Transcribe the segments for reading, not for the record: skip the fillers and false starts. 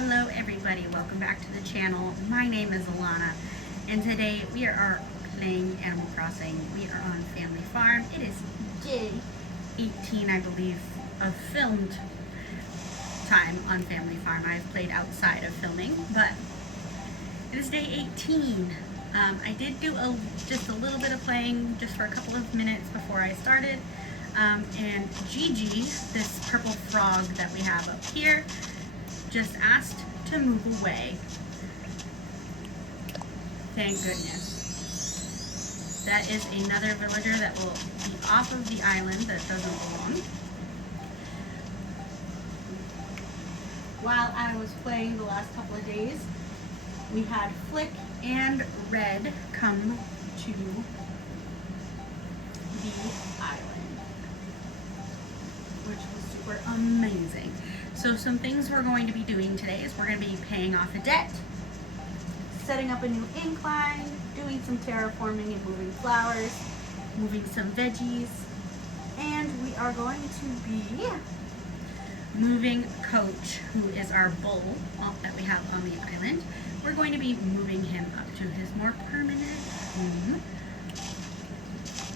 Hello everybody, welcome back to the channel. My name is Alana and today we are playing Animal Crossing. We are on Family Farm. It is day 18, I believe, of filmed time on Family Farm. I've played outside of filming, but it is day 18. I did do just a little bit of playing just for a couple of minutes before I started. And Gigi, this purple frog that we have up here, just asked to move away. Thank goodness. That is another villager that will be off of the island that doesn't belong. While I was playing the last couple of days, we had Flick and Red come to the island, which was super amazing. So some things we're going to be doing today is we're going to be paying off a debt, setting up a new incline, doing some terraforming and moving flowers, moving some veggies, and we are going to be moving Coach, who is our bull that we have on the island. We're going to be moving him up to his more permanent home,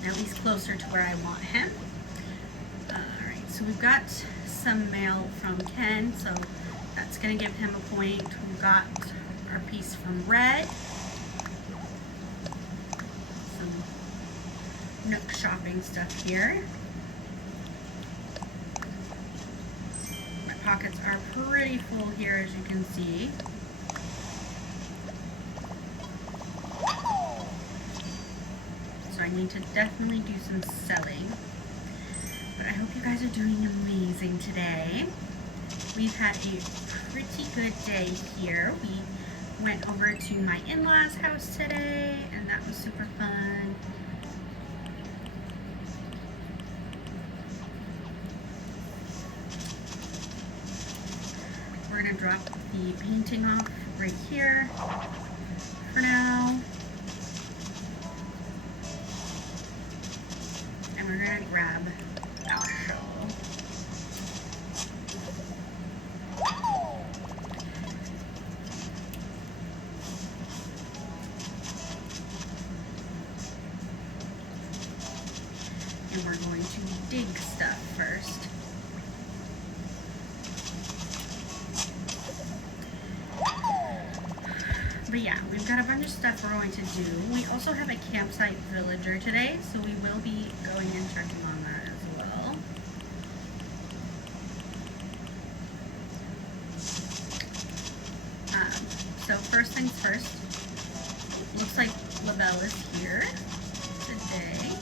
at least closer to where I want him. Alright, so we've got some mail from Ken, so that's going to give him a point. We've got our piece from Red, some Nook shopping stuff here. My pockets are pretty full here, as you can see. So I need to definitely do some selling. But I hope you guys are doing amazing today. We've had a pretty good day here. We went over to my in-laws' house today, and that was super fun. We're gonna drop the painting off right here for now. And we're gonna grab our shovel. And we're going to dig stuff first. But yeah, we've got a bunch of stuff we're going to do. We also have a campsite villager today, so we will be going and checking on that as well. So first things first, looks like LaBelle is here today.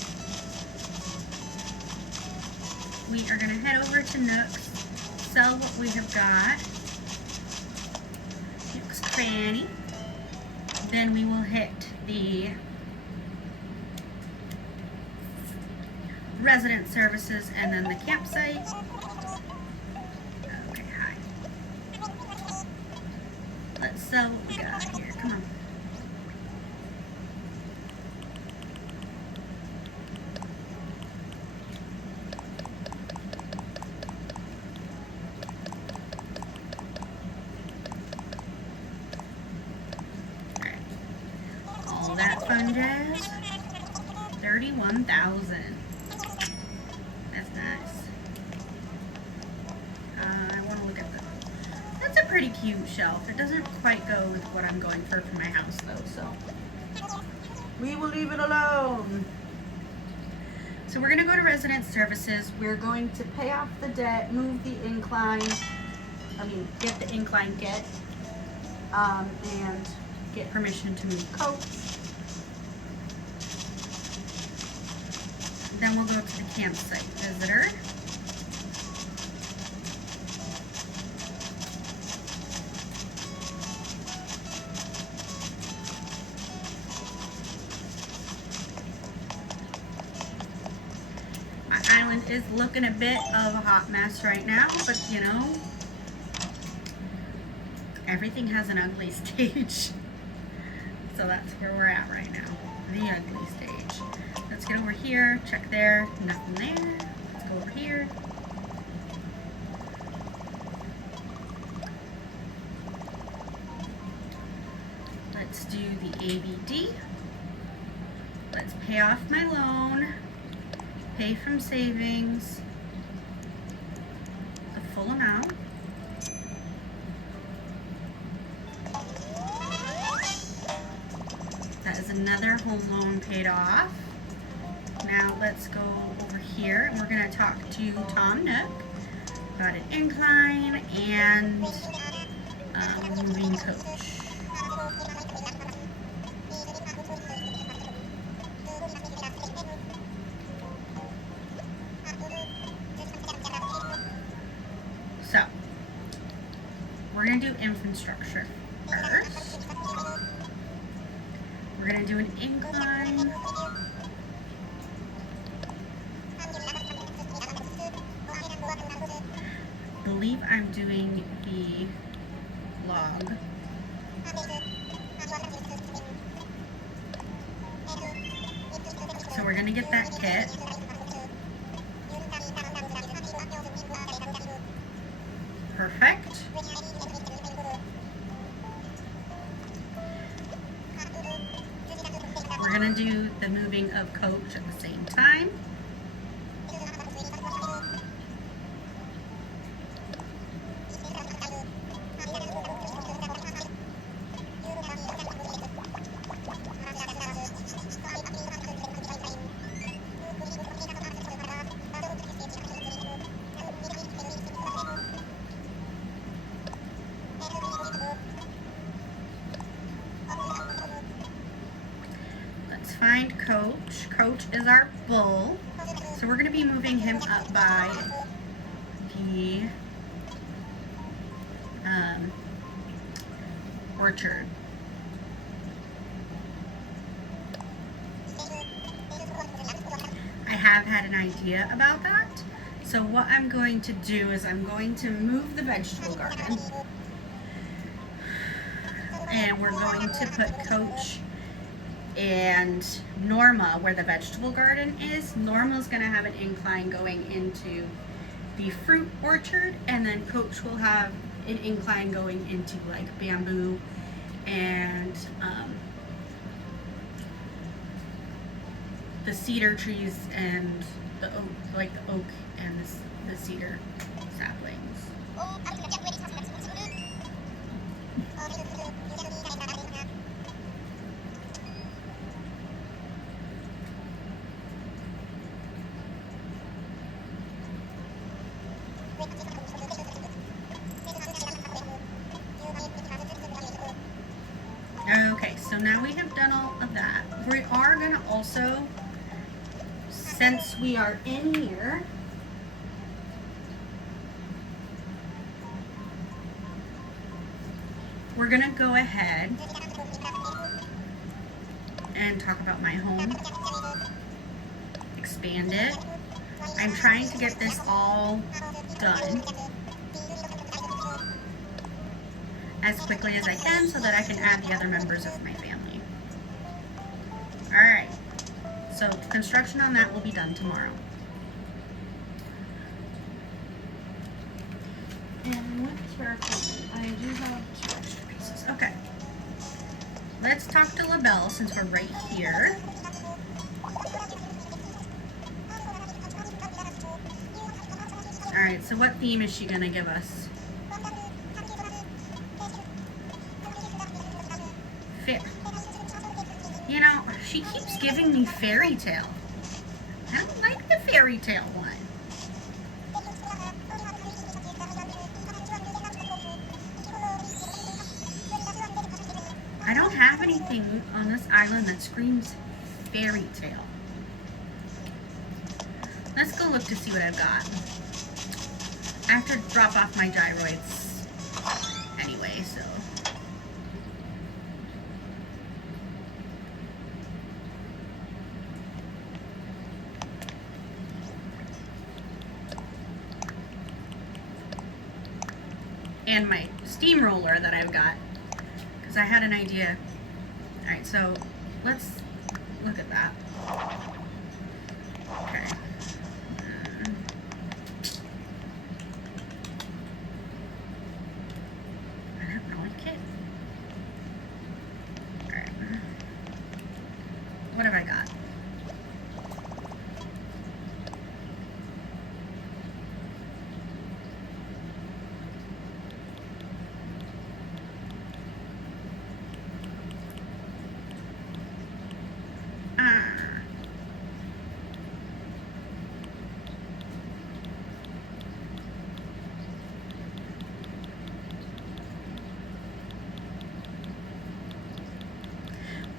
We are going to head over to Nook's, sell what we have got. Nook's Cranny. Then we will hit the resident services and then the campsite. Okay, hi. Let's sell what we got here. Come on. Fun jazz. 31,000. That's nice. I want to look at that. That's a pretty cute shelf. It doesn't quite go with what I'm going for my house though, so we will leave it alone. So we're going to go to resident services. We're going to pay off the debt, move the incline. Get the incline and get permission to move Coach. Then we'll go to the campsite visitor. My island is looking a bit of a hot mess right now, but you know, everything has an ugly stage. So that's where we're at right now, the ugly stage. Let's get over here, check there, nothing there. Let's go over here. do the ABD. Let's pay off my loan, pay from savings, the full amount. That is another home loan paid off. Now let's go over here and we're going to talk to Tom Nook about an incline and moving coach. So, we're going to do infrastructure first. We're going to do an incline. I believe I'm doing the log. So we're going to get that kit. Perfect. We're going to do the moving of coach at the same time. Find coach. Coach is our bull. So we're going to be moving him up by the orchard. I have had an idea about that. So what I'm going to do is I'm going to move the vegetable garden. And we're going to put Coach and Norma where the vegetable garden is. Norma's going to have an incline going into the fruit orchard, and then Coach will have an incline going into like bamboo and the cedar trees and the oak, like the oak and the cedar saplings. Okay, so now we have done all of that. We are going to also, since we are in here, we're going to go ahead and talk about my home. Expand it. I'm trying to get this all done as quickly as I can so that I can add the other members of my family. Alright, so construction on that will be done tomorrow. And with turkey, I do have 2 extra pieces. Okay, let's talk to LaBelle since we're right here. Alright, so what theme is she going to give us? You know, she keeps giving me fairy tale. I don't like the fairy tale one. I don't have anything on this island that screams fairy tale. Let's go look to see what I've got. I have to drop off my gyroids anyway, so. And my steamroller that I've got, because I had an idea. Alright, so let's look at that. Okay. I don't know, okay. Alright.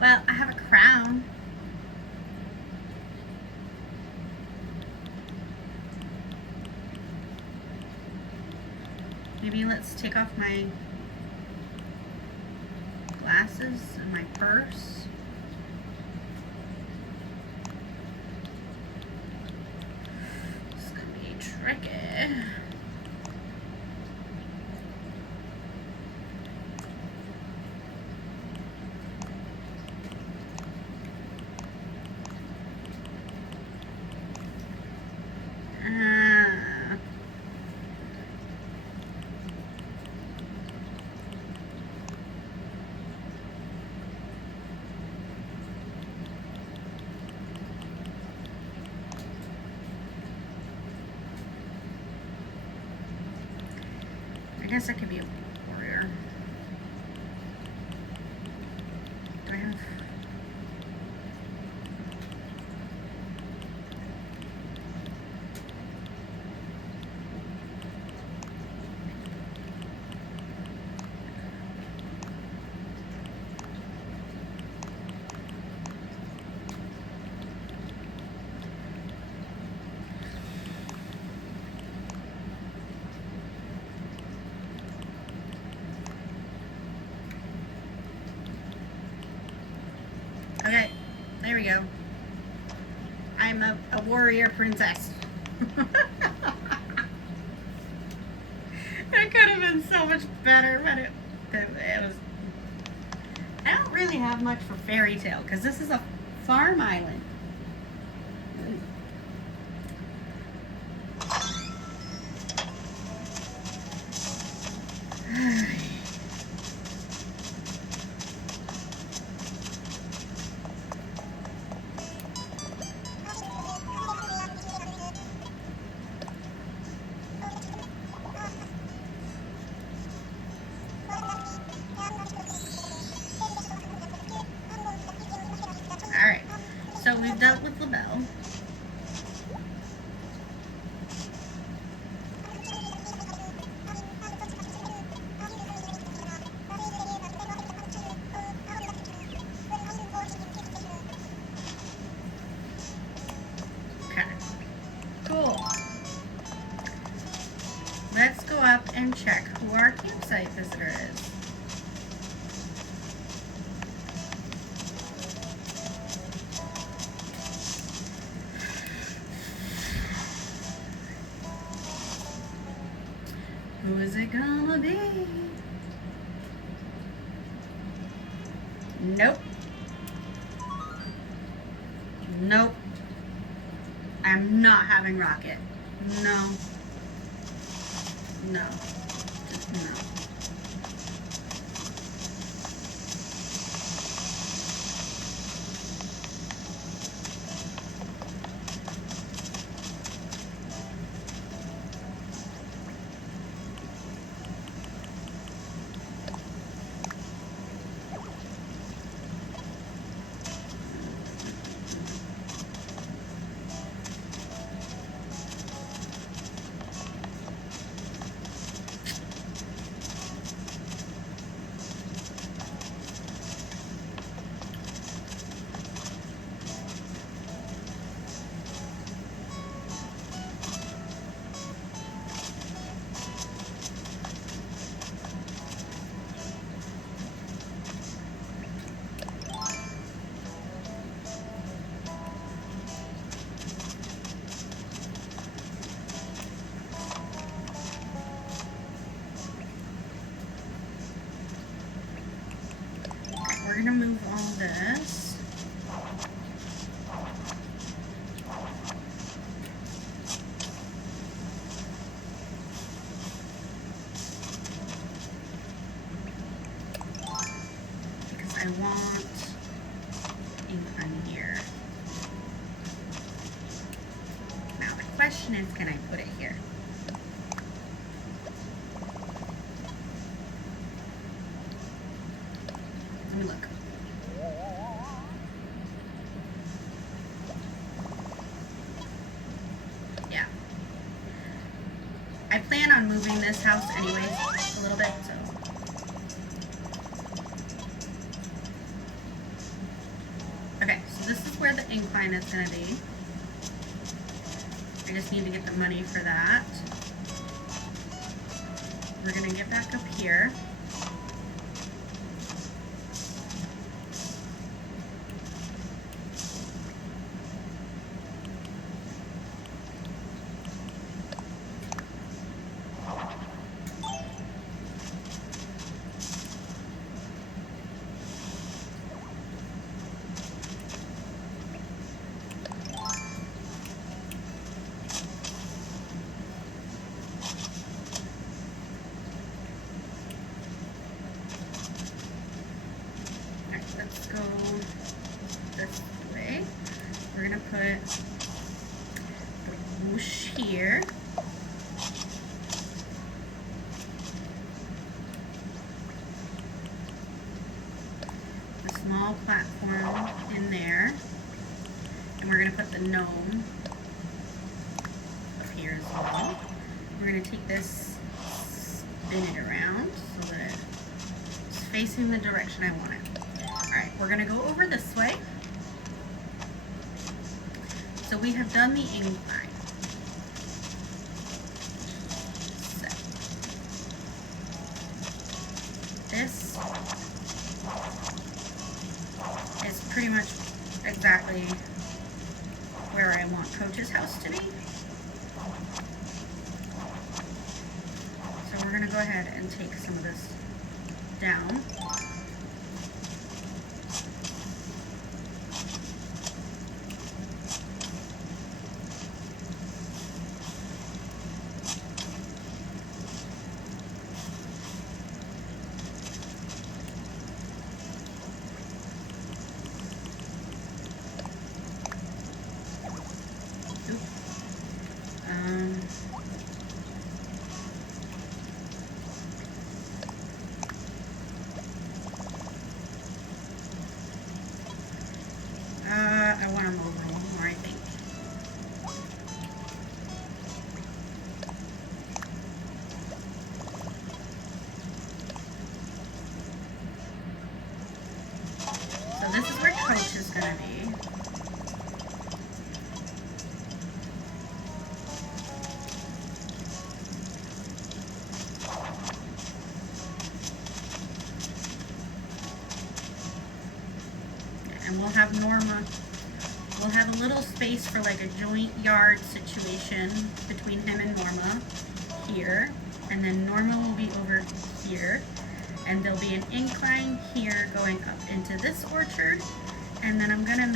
Well, I have a crown. Maybe let's take off my glasses and my purse. This is gonna be tricky. I guess I could be a warrior. Do I have... Okay, there we go. I'm a warrior princess. It could have been so much better, but it was... I don't really have much for fairy tale, because this is a farm island. Alright, so we've dealt with the bell. Okay, cool. Let's go up and check who our campsite visitor is. Who is it gonna be? Nope. Nope. I'm not having Rocket. No. No. Just no. We're gonna move all this. Because I want ink on here. Now the question is, can I put it here? Let me look. Yeah. I plan on moving this house anyways a little bit, so. incline it's going to be. I just need to get the money for that. We're going to get back up here. Let's go this way. We're gonna put the whoosh here. The small platform in there. And we're gonna put the gnome up here as well. We're gonna take this, spin it around so that it's facing the direction I want it. Alright, we're going to go over this way. So we have done the incline. So, this is pretty much exactly where I want Coach's house to be. So we're going to go ahead and take some of this down. I want them over more, I think. So this is where Coach is going to be. And we'll have Norma, we'll have a little space for like a joint yard situation between him and Norma here. And then Norma will be over here. And there'll be an incline here going up into this orchard. And then I'm gonna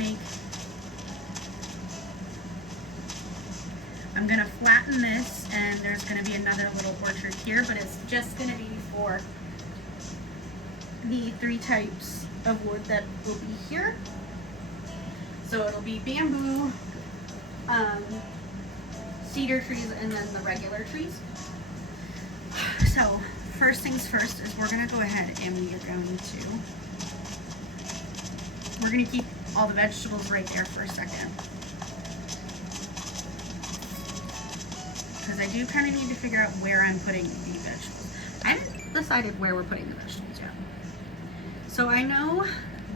flatten this, and there's gonna be another little orchard here, but it's just gonna be for the 3 types of wood that will be here. So it'll be bamboo, cedar trees, and then the regular trees. So first things first is we're gonna go ahead and we're gonna keep all the vegetables right there for a second. Because I do kind of need to figure out where I'm putting the vegetables. I haven't decided where we're putting the vegetables yet. So I know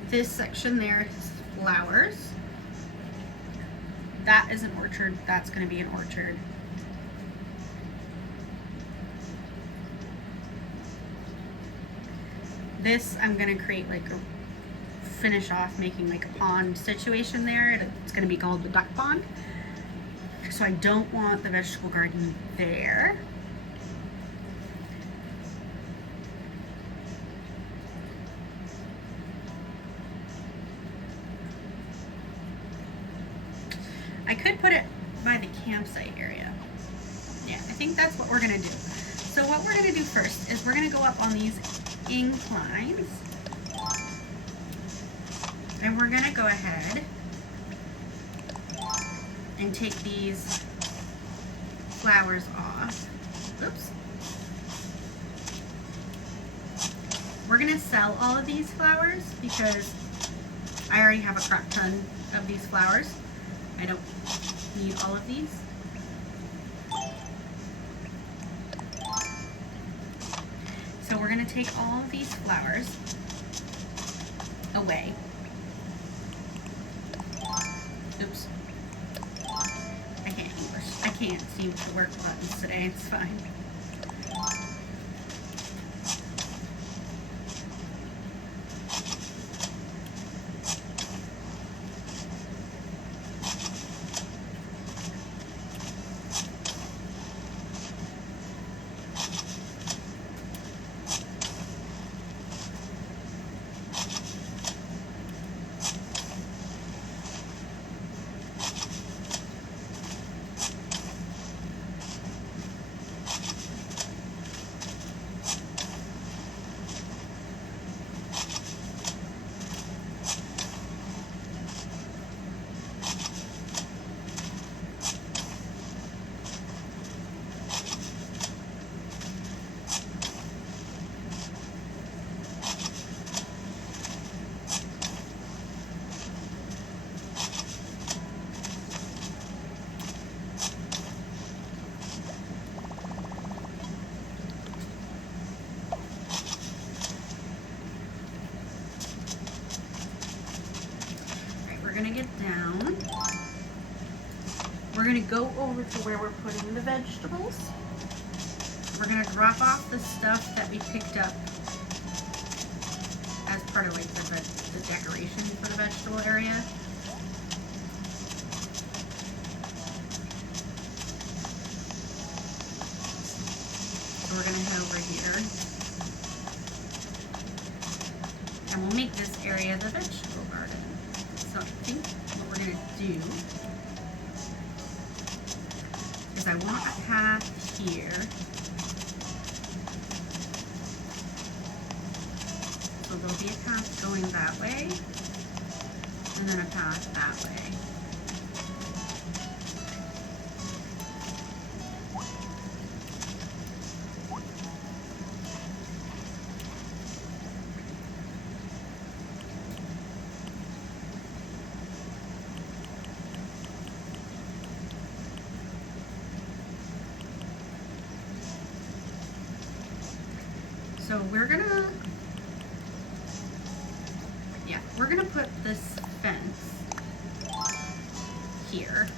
this section there is flowers. That is an orchard. That's going to be an orchard. This I'm going to create like a finish off making like a pond situation there. It's going to be called the duck pond. So I don't want the vegetable garden there. I could put it by the campsite area. Yeah, I think that's what we're gonna do. So what we're gonna do first is we're gonna go up on these inclines, and we're gonna go ahead and take these flowers off. Oops. We're gonna sell all of these flowers because I already have a crap ton of these flowers. I don't need all of these. So we're gonna take all of these flowers away. Oops. I can't English. I can't seem to work buttons today. It's fine. We're gonna get down. We're gonna go over to where we're putting the vegetables. We're gonna drop off the stuff that we picked up as part of like the decoration for the vegetable area. So we're gonna head over here. And we'll make this area the vegetable garden. So I think what we're gonna do is I want a path here. So there'll be a path going that way, and then a path that way. So we're gonna put this fence here.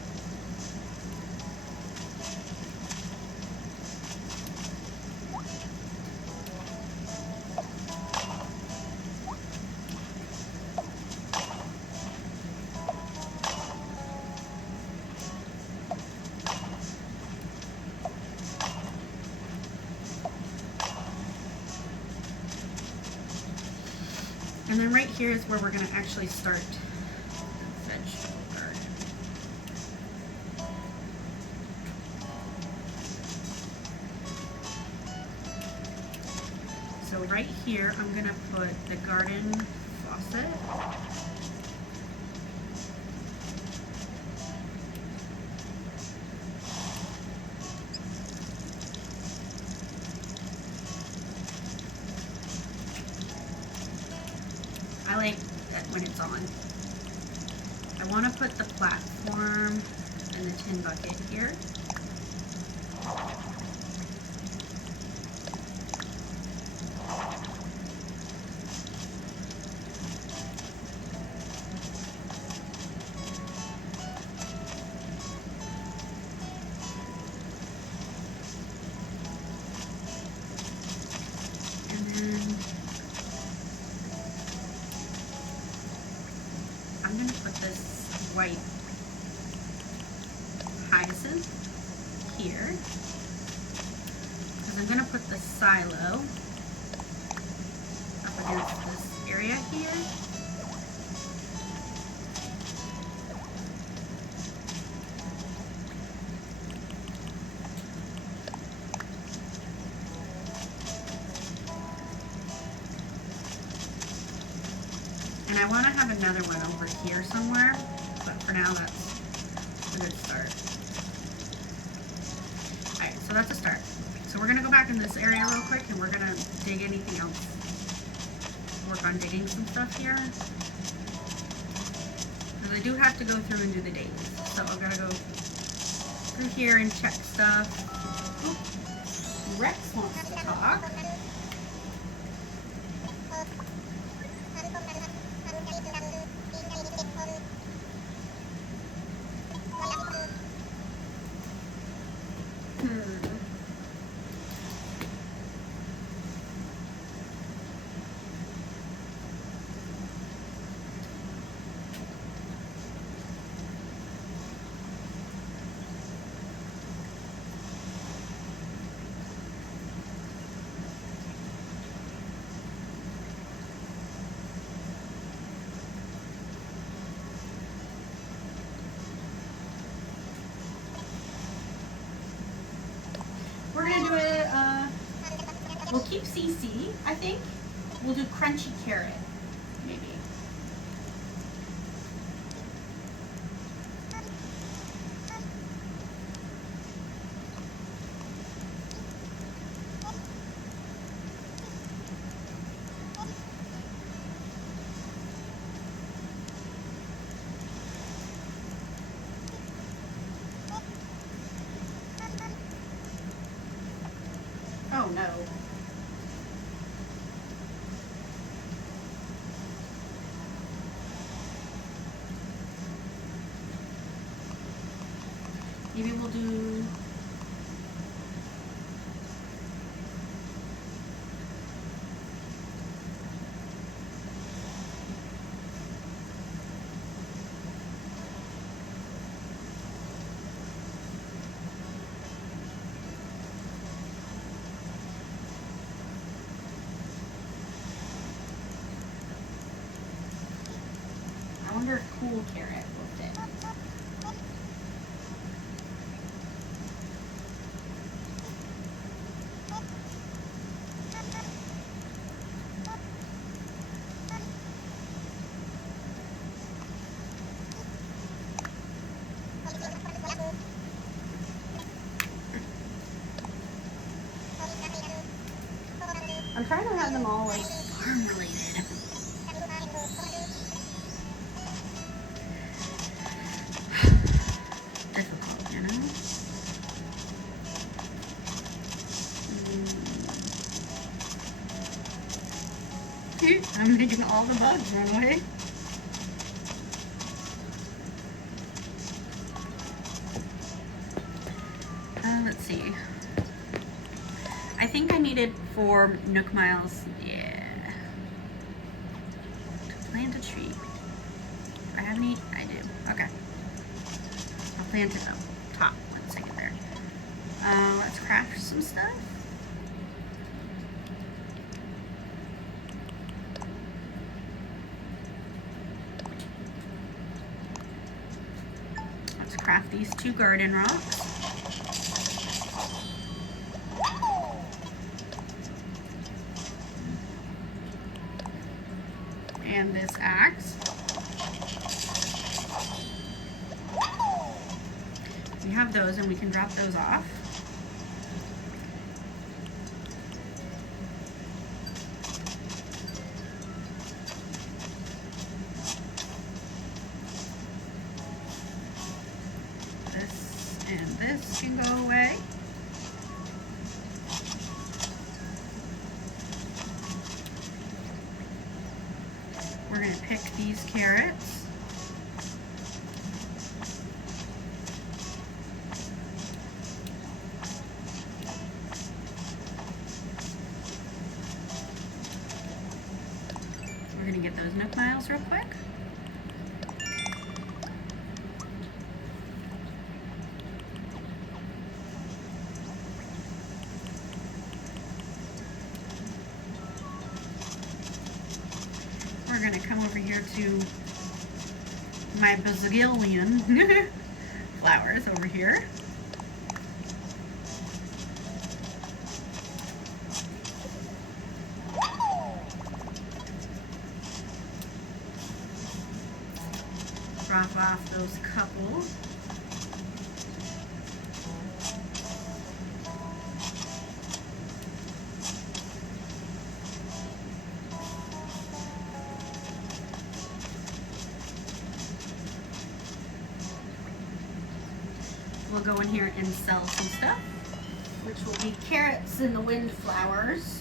And then right here is where we're going to actually start the vegetable garden. So right here, I'm going to put the garden faucet. I like that when it's on. I want to put the platform and the tin bucket here. And then I'm going to put this white hyacinth here because I'm going to put the silo up against this area here. And I want to have another one over here somewhere, but for now that's a good start. Alright, so that's a start. So we're going to go back in this area real quick and we're going to dig anything else. Work on digging some stuff here. Because I do have to go through and do the dailies. So I've got to go through here and check stuff. Ooh, Rex wants to talk. CC, I think. We'll do crunchy carrot, maybe. Oh no. Maybe we'll do I wonder if cool carrot will fit. I'm trying to have them all like farm related. Difficult, you know? I'm making all the bugs run away. Let's see. I think I needed 4 Nook Miles. Yeah. To plant a tree. Do I have any? I do. Okay. I'll plant it up top. Let's take it there. Let's craft some stuff. Let's craft these 2 garden rocks. And this axe. We have those and we can drop those off. This and this can go away. We're going to pick these carrots. We're going to get those Nook Miles real quick. We're going to come over here to my bazillion flowers over here. Drop off those couple. We'll go in here and sell some stuff, which will be carrots and the windflowers.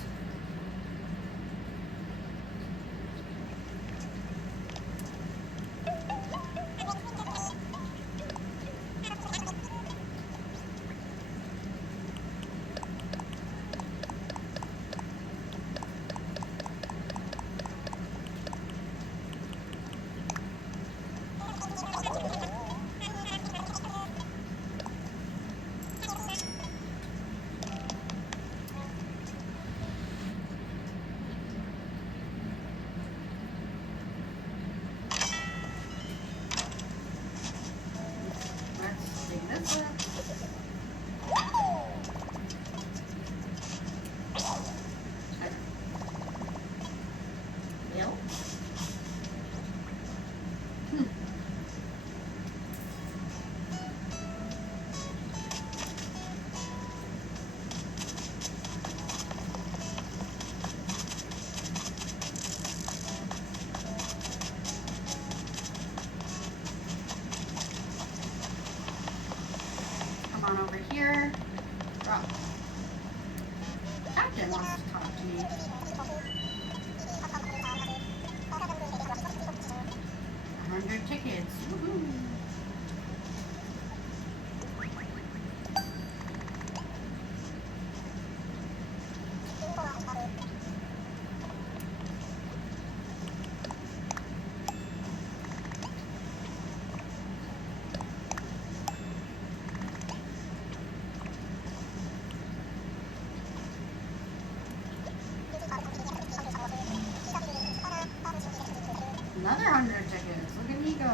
Another 100 tickets. Look at me go.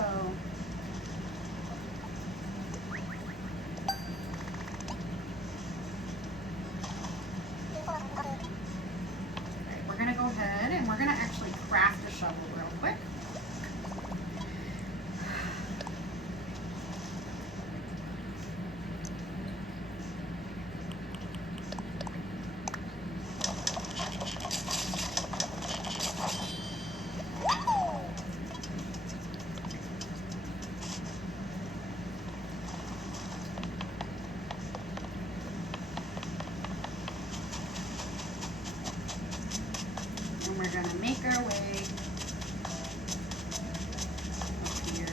Okay, we're going to go ahead and we're going to actually craft a shovel real quick. And we're going to make our way up here.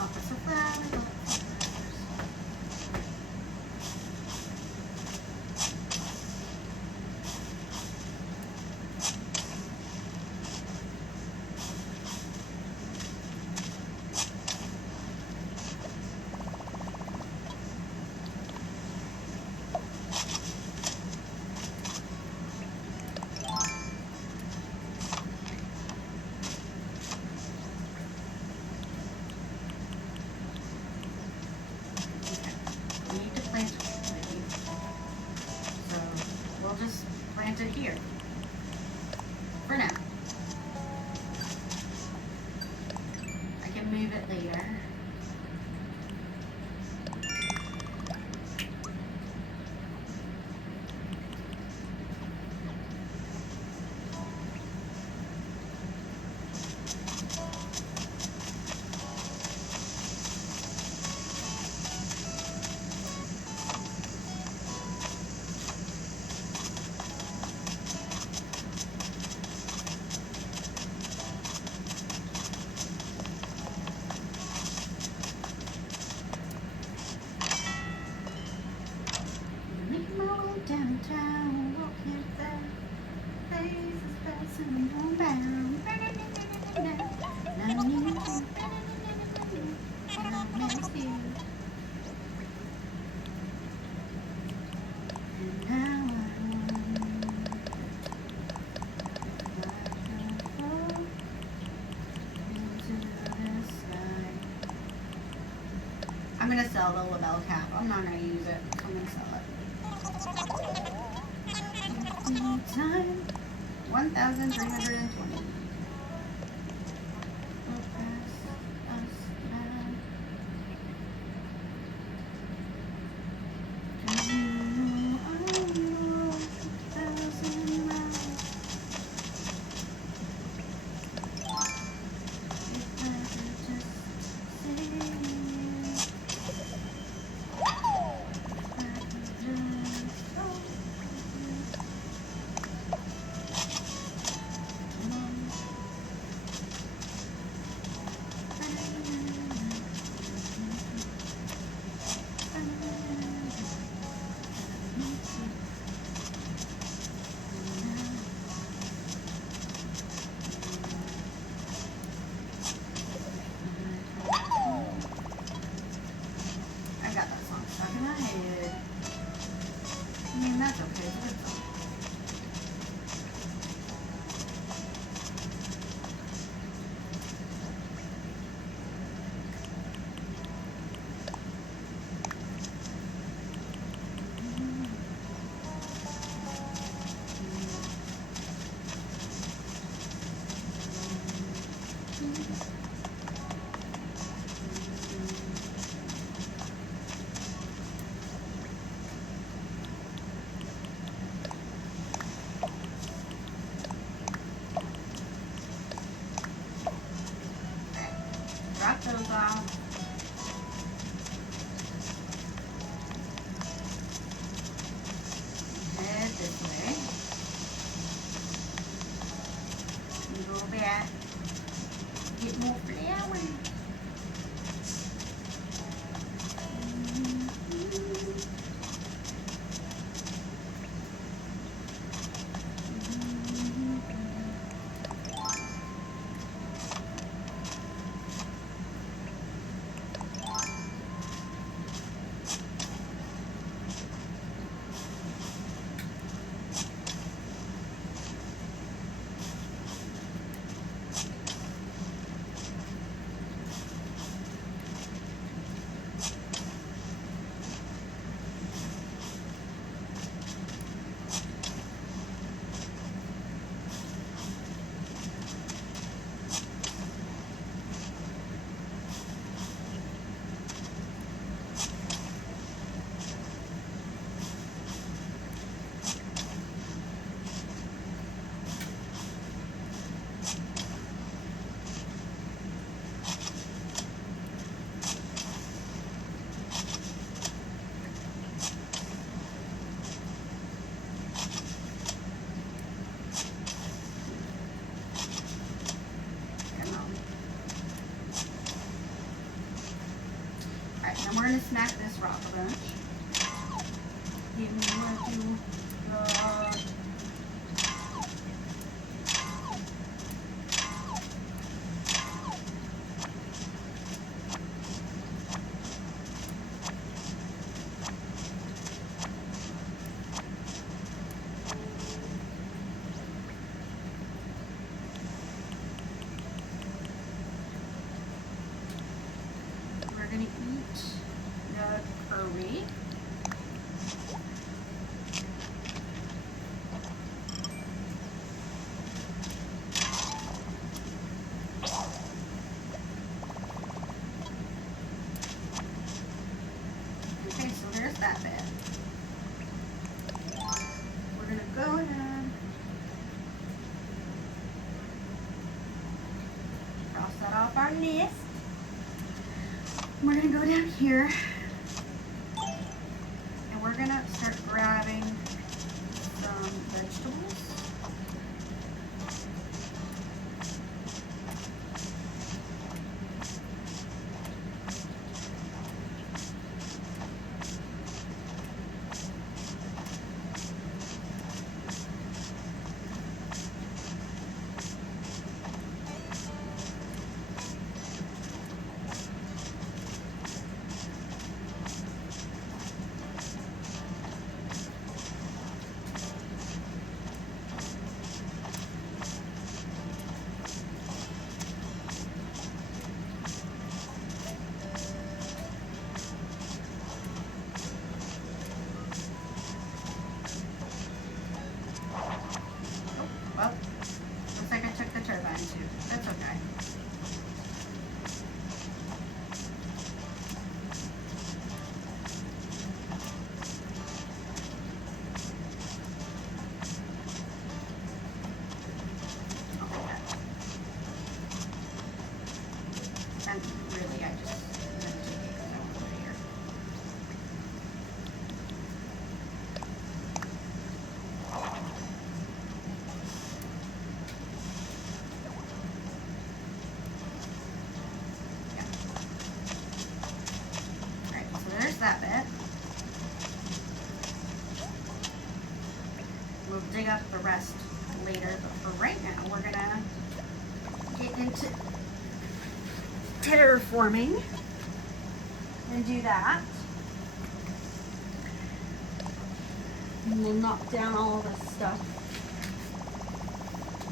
Officer flowers. We need to plant it right here. So we'll just plant it here for now. I can move it later. Make my way downtown, walking fast, faces passing on bound. And now I'm gonna sell the label cap. I'm not gonna use it. I'm gonna sell it. Time 1,320. Get more flowers. And we're going to smack this rock a bunch. Give me what you got. We're going to eat the curry. Okay, so there's that bit. We're going to go ahead, cross that off our list. We're going to go down here and we're going to start grabbing some vegetables. Well, looks like I took the turbine too. That's okay. And really, I just I'm gonna take it because I want to put it here. Alright, so there's that bit. We'll dig up the rest later, but for right now, we're gonna get into terraforming and do that. And we'll knock down all this stuff.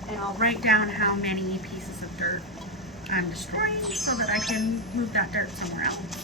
And I'll write down how many pieces of dirt I'm destroying so that I can move that dirt somewhere else.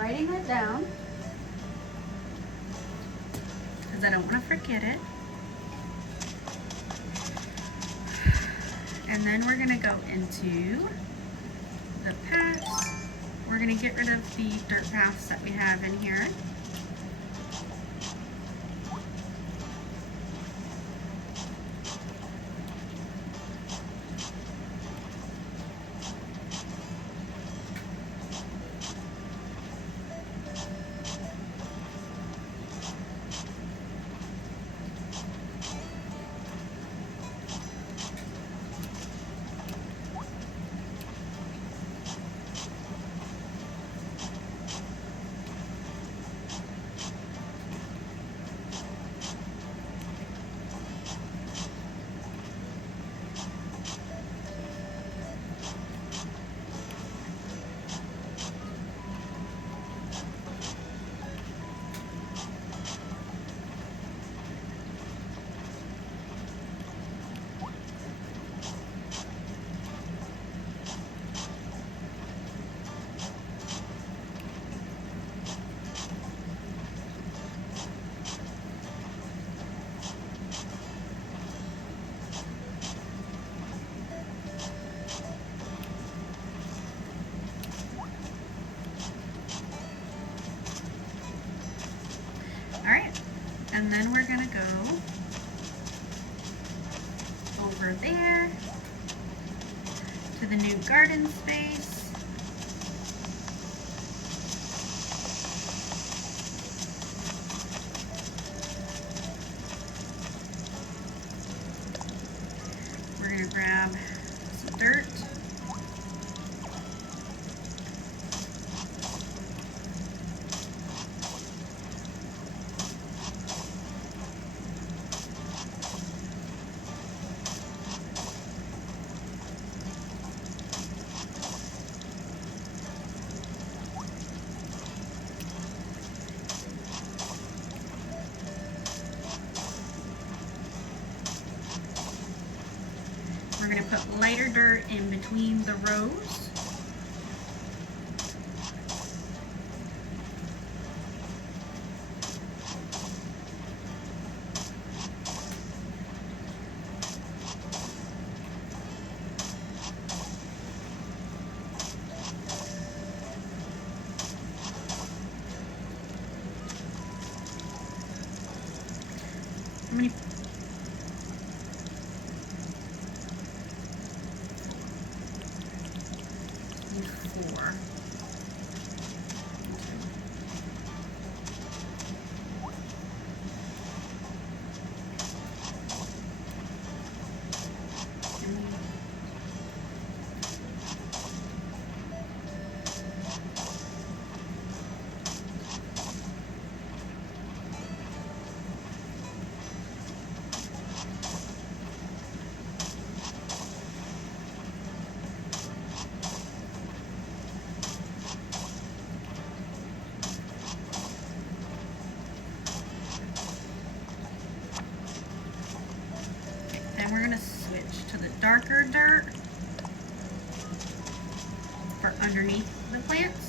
writing it down because I don't want to forget it. And then we're gonna go into the paths. We're gonna get rid of the dirt paths that we have in here. And then we're gonna go over there to the new garden space. We're gonna grab some dirt. We're going to put lighter dirt in between the rows. How many? 4. Then we're going to switch to the darker dirt for underneath the plants.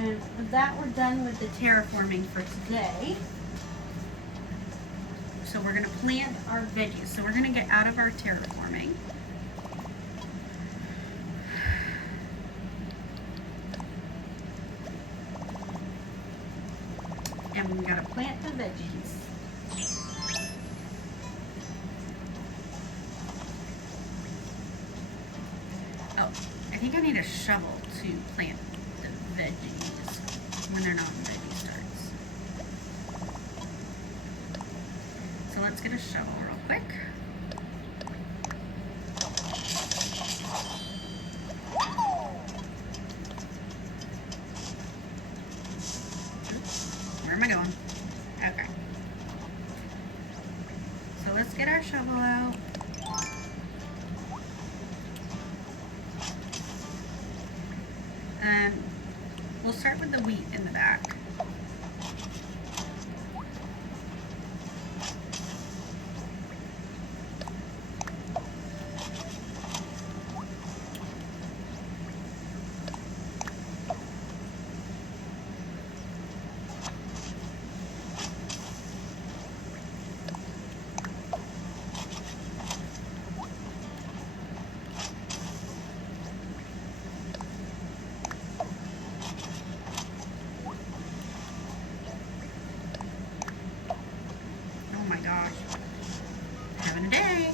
And with that, we're done with the terraforming for today. So we're going to plant our veggies. So we're going to get out of our terraforming. And we gotta plant the veggies. Oh, I think I need a shovel to plant the veggies when they're not in veggie starts. So let's get a shovel real quick. Where am I going? Okay. So let's get our shovel out. We'll start with the wheat in the back. Gosh, having a day.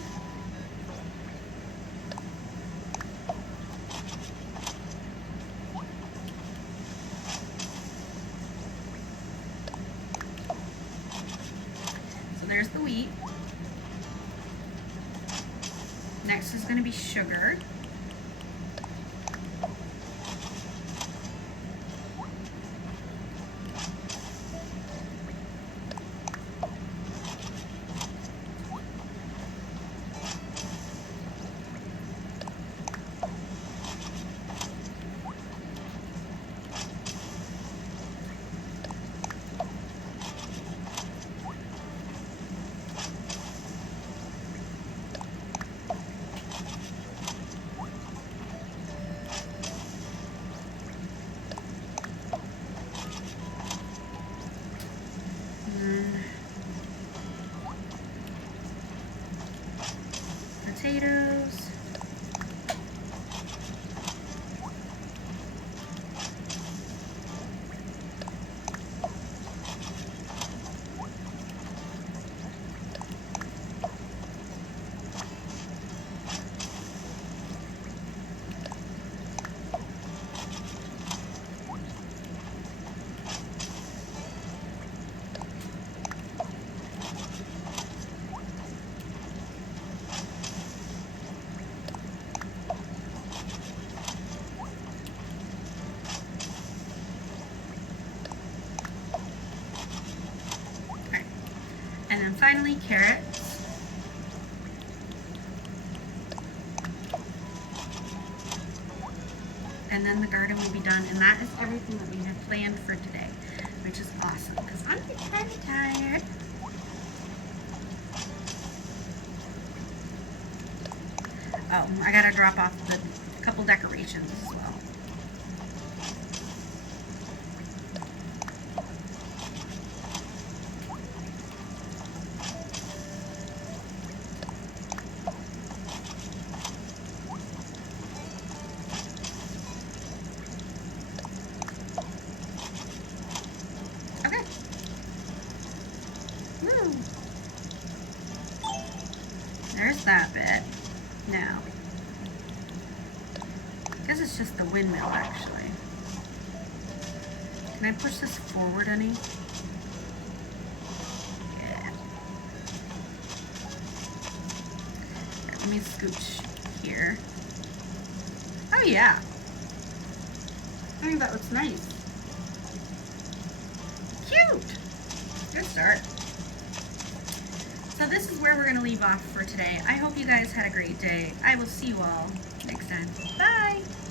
So there's the wheat. Next is going to be sugar. Potatoes. And then finally, carrots. And then the garden will be done. And that is everything that we have planned for today, which is awesome because I'm kind of tired. Oh, I gotta drop off the couple decorations as well. There's that bit. Now, I guess it's just the windmill actually. Can I push this forward any? Yeah. Okay, let me scooch here. Oh yeah. I think that looks nice. Cute. Good start. So this is where we're going to leave off for today. I hope you guys had a great day. I will see you all next time. Bye!